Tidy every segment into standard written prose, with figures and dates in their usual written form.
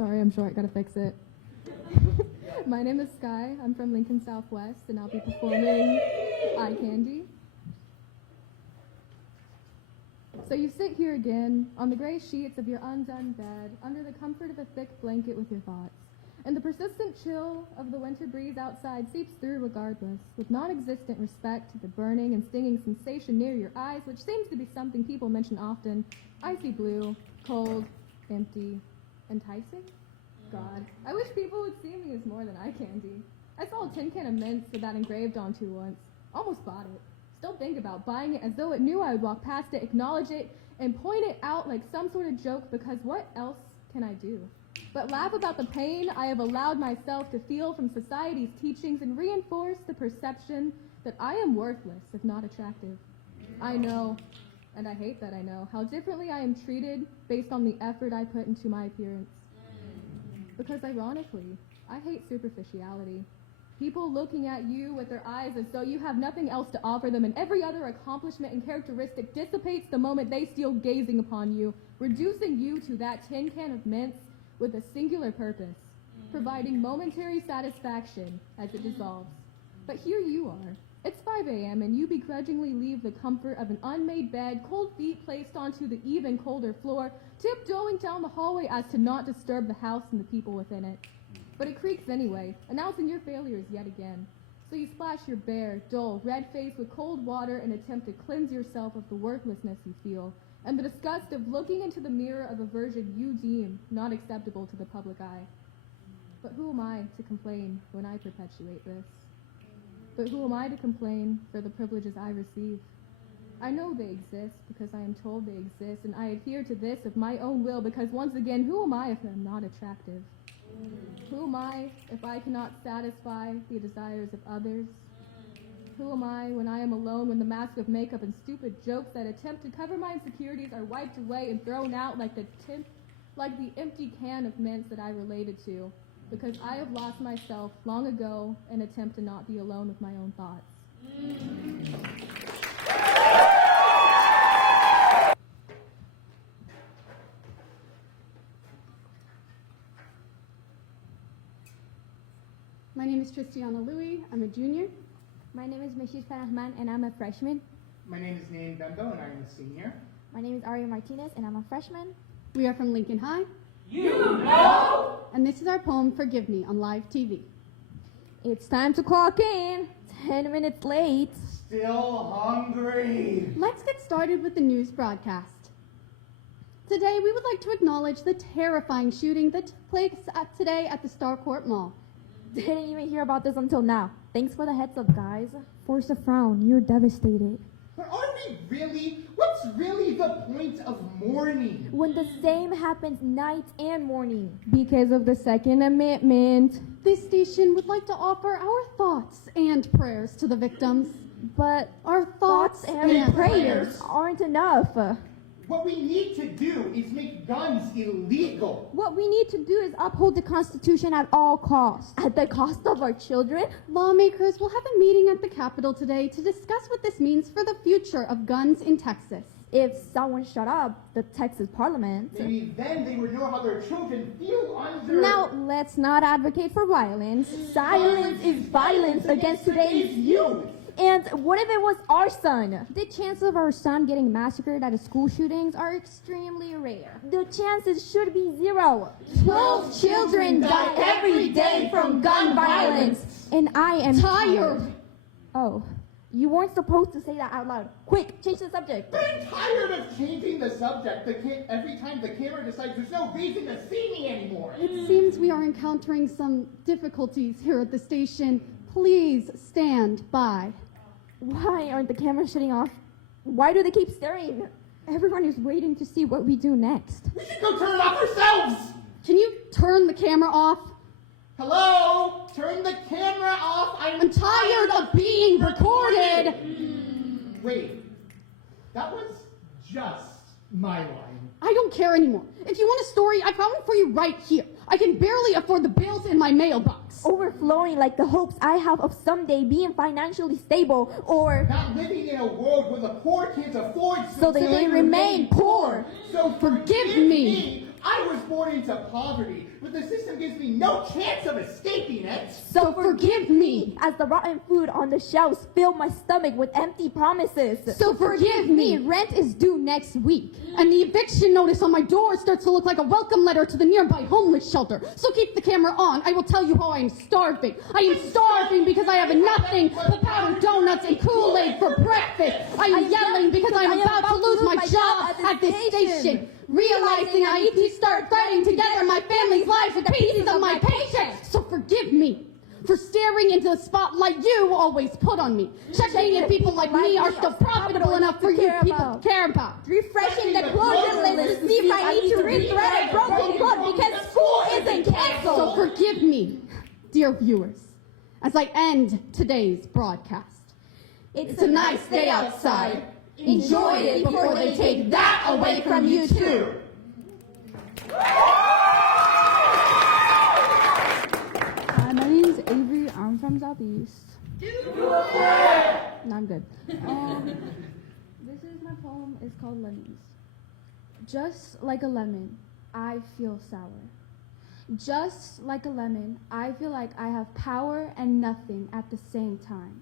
Sorry, I'm short, gotta fix it. My name is Sky. I'm from Lincoln Southwest, and I'll be performing Eye Candy. So you sit here again, on the gray sheets of your undone bed, under the comfort of a thick blanket with your thoughts. And the persistent chill of the winter breeze outside seeps through regardless, with non-existent respect to the burning and stinging sensation near your eyes, which seems to be something people mention often. Icy blue, cold, empty, enticing? God, I wish people would see me as more than eye candy. I saw a tin can of mints with that engraved onto once. Almost bought it. Still think about buying it as though it knew I would walk past it, acknowledge it, and point it out like some sort of joke, because what else can I do? But laugh about the pain I have allowed myself to feel from society's teachings and reinforce the perception that I am worthless if not attractive. I know, and I hate that I know, how differently I am treated based on the effort I put into my appearance. Because ironically, I hate superficiality. People looking at you with their eyes as though you have nothing else to offer them, and every other accomplishment and characteristic dissipates the moment they steal gazing upon you, reducing you to that tin can of mints with a singular purpose, providing momentary satisfaction as it dissolves. But here you are. It's 5 a.m. and you begrudgingly leave the comfort of an unmade bed, cold feet placed onto the even colder floor, tiptoeing down the hallway as to not disturb the house and the people within it. But it creaks anyway, announcing your failures yet again. So you splash your bare, dull, red face with cold water and attempt to cleanse yourself of the worthlessness you feel, and the disgust of looking into the mirror of a version you deem not acceptable to the public eye. But who am I to complain when I perpetuate this? But who am I to complain for the privileges I receive? I know they exist because I am told they exist, and I adhere to this of my own will because, once again, who am I if I'm not attractive? Who am I if I cannot satisfy the desires of others? Who am I when I am alone, when the mask of makeup and stupid jokes that attempt to cover my insecurities are wiped away and thrown out like the empty can of mints that I related to, because I have lost myself long ago and attempt to not be alone with my own thoughts. My name is Tristiana Louie. I'm a junior. My name is Mishis Farahman, and I'm a freshman. My name is Naeem Bembo, and I'm a senior. My name is Aria Martinez, and I'm a freshman. We are from Lincoln High. You know! And this is our poem, Forgive Me, on live TV. It's time to clock in. 10 minutes late. Still hungry. Let's get started with the news broadcast. Today, we would like to acknowledge the terrifying shooting that took place today at the Starcourt Mall. Didn't even hear about this until now. Thanks for the heads up, guys. Force a frown. You're devastated. But are we really? What's really the point of mourning? When the same happens night and morning. Because of the Second Amendment. This station would like to offer our thoughts and prayers to the victims. But our thoughts and prayers aren't enough. What we need to do is make guns illegal. What we need to do is uphold the Constitution at all costs. At the cost of our children? Lawmakers will have a meeting at the Capitol today to discuss what this means for the future of guns in Texas. If someone shut up the Texas Parliament. Maybe then they would know how their children feel under... Now, let's not advocate for violence. Silence is violence against today's youth. And what if it was our son? The chances of our son getting massacred at a school shootings are extremely rare. The chances should be 0. 12 children die every day from gun violence. And I am tired. Oh, you weren't supposed to say that out loud. Quick, change the subject. I'm tired of changing the subject. Every time the camera decides there's no reason to see me anymore. It seems we are encountering some difficulties here at the station. Please stand by. Why aren't the cameras shutting off? Why do they keep staring? Everyone is waiting to see what we do next. We should go turn it off ourselves! Can you turn the camera off? Hello? Turn the camera off! I'm tired of being recorded! Wait, that was just my line. I don't care anymore. If you want a story, I found one for you right here. I can barely afford the bills in my mailbox. Overflowing like the hopes I have of someday being financially stable, or not living in a world where the poor kids afford so they remain poor. So forgive me. I was born into poverty, but the system gives me no chance of escaping it. So forgive me. As the rotten food on the shelves fill my stomach with empty promises. So forgive me. Rent is due next week. And the eviction notice on my door starts to look like a welcome letter to the nearby homeless shelter. So keep the camera on. I will tell you how I am starving. I am starving because I have nothing but powdered donuts and Kool-Aid for breakfast. I am yelling because I am about to lose my job at this station. Realizing I need to start threading together my family's lives with pieces of my paycheck. So forgive me for staring into the spotlight you always put on me. Checking if people like me are still profitable enough for you people to care about. Refreshing the clothing list to see if I need to rethread a broken cloth because school isn't canceled. So forgive me, dear viewers, as I end today's broadcast. It's a nice day outside. Enjoy it before they take that away from you too. Hi, my name's Avery. I'm from Southeast. No, I'm good. This is my poem. It's called Lemons. Just like a lemon, I feel sour. Just like a lemon, I feel like I have power and nothing at the same time.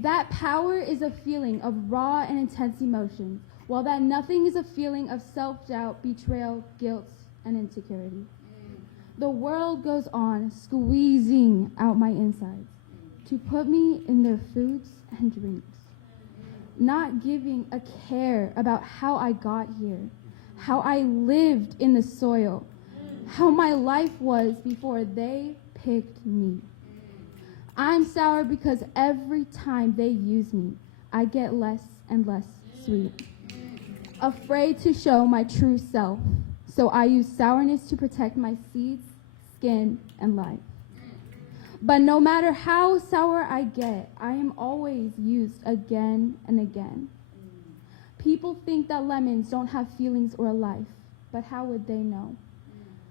That power is a feeling of raw and intense emotion, while that nothing is a feeling of self-doubt, betrayal, guilt, and insecurity. The world goes on squeezing out my insides to put me in their foods and drinks, not giving a care about how I got here, how I lived in the soil, how my life was before they picked me. I'm sour because every time they use me, I get less and less sweet. Afraid to show my true self, so I use sourness to protect my seeds, skin, and life. But no matter how sour I get, I am always used again and again. People think that lemons don't have feelings or a life, but how would they know?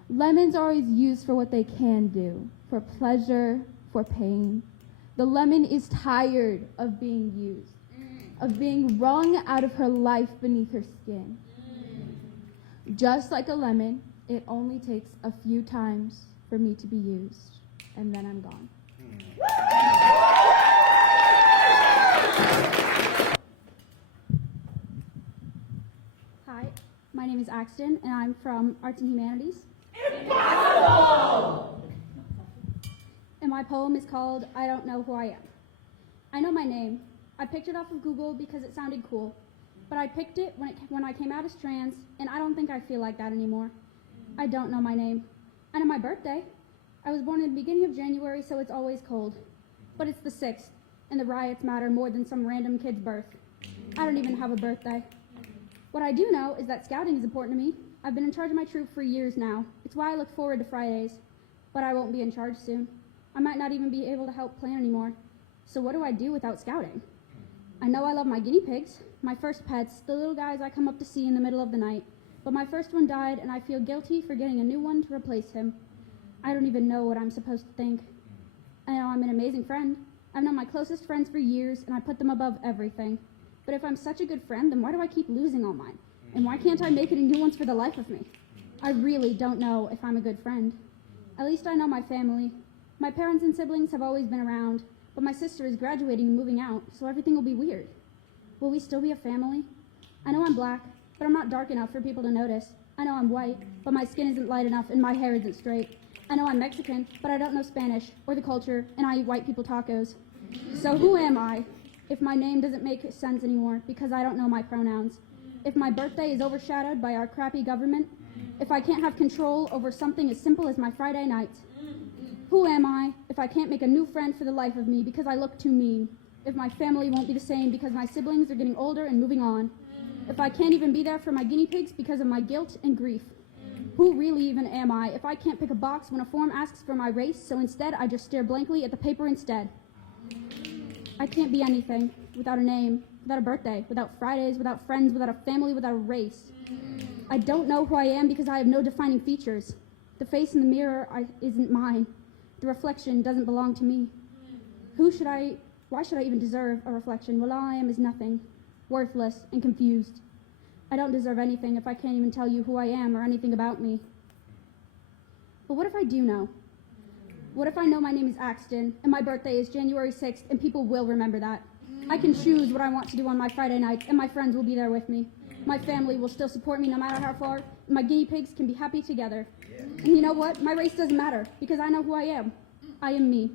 Lemons are always used for what they can do, for pleasure, for pain. The lemon is tired of being used, of being wrung out of her life beneath her skin. Just like a lemon, it only takes a few times for me to be used, and then I'm gone. Hi, my name is Axton, and I'm from Arts and Humanities. And my poem is called I Don't Know Who I Am. I know my name. I picked it off of Google because it sounded cool. But I picked it when I came out as trans, and I don't think I feel like that anymore. I don't know my name. I know my birthday. I was born in the beginning of January, so it's always cold. But it's the 6th, and the riots matter more than some random kid's birth. I don't even have a birthday. What I do know is that scouting is important to me. I've been in charge of my troop for years now. It's why I look forward to Fridays. But I won't be in charge soon. I might not even be able to help plan anymore. So what do I do without scouting? I know I love my guinea pigs, my first pets, the little guys I come up to see in the middle of the night. But my first one died, and I feel guilty for getting a new one to replace him. I don't even know what I'm supposed to think. I know I'm an amazing friend. I've known my closest friends for years, and I put them above everything. But if I'm such a good friend, then why do I keep losing all mine? And why can't I make any new ones for the life of me? I really don't know if I'm a good friend. At least I know my family. My parents and siblings have always been around, but my sister is graduating and moving out, so everything will be weird. Will we still be a family? I know I'm black, but I'm not dark enough for people to notice. I know I'm white, but my skin isn't light enough and my hair isn't straight. I know I'm Mexican, but I don't know Spanish or the culture, and I eat white people tacos. So who am I if my name doesn't make sense anymore because I don't know my pronouns? If my birthday is overshadowed by our crappy government? If I can't have control over something as simple as my Friday nights? Who am I if I can't make a new friend for the life of me because I look too mean? If my family won't be the same because my siblings are getting older and moving on? If I can't even be there for my guinea pigs because of my guilt and grief? Who really even am I if I can't pick a box when a form asks for my race, so instead I just stare blankly at the paper instead? I can't be anything without a name, without a birthday, without Fridays, without friends, without a family, without a race. I don't know who I am because I have no defining features. The face in the mirror isn't mine. The reflection doesn't belong to me. Why should I even deserve a reflection when all I am is nothing, worthless and confused? I don't deserve anything if I can't even tell you who I am or anything about me. But what if I do know? What if I know my name is Axton and my birthday is January 6th and people will remember that? I can choose what I want to do on my Friday nights and my friends will be there with me. My family will still support me no matter how far, and my guinea pigs can be happy together. And you know what? My race doesn't matter because I know who I am. I am me.